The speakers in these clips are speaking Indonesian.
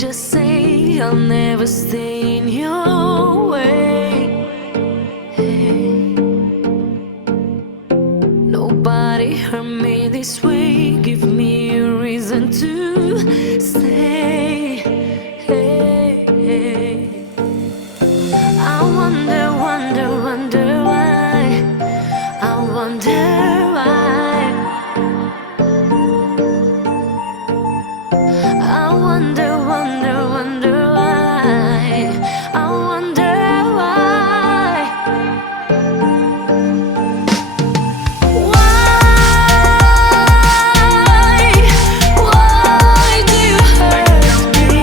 just say I'll never stay in your way. Hey. Nobody hurt me this way. Give me a reason to stay. Hey, hey. I wonder, wonder, wonder why. I wonder why. I wonder, wonder, wonder why. I wonder why. Why do you hurt me?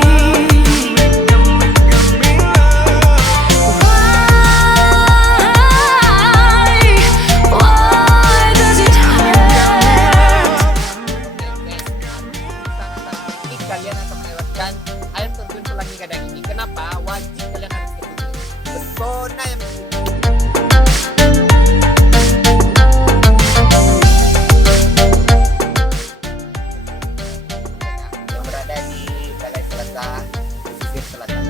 Why does it hurt? Kalian akan melewatkan air terjun Palangai Gadang ini. Kenapa? Wajib kalian harus ikuti pesona yang berada di Balai Selasa Pesisir Selatan.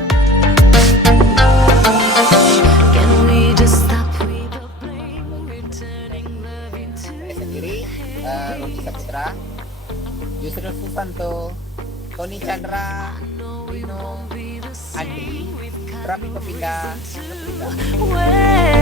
Can we just stop with the blame? Returning love into Saya sendiri, Rocky Saputra, Yusril Susanto, Tony Chandra, Rino, Andri, Prapi Kepinda, where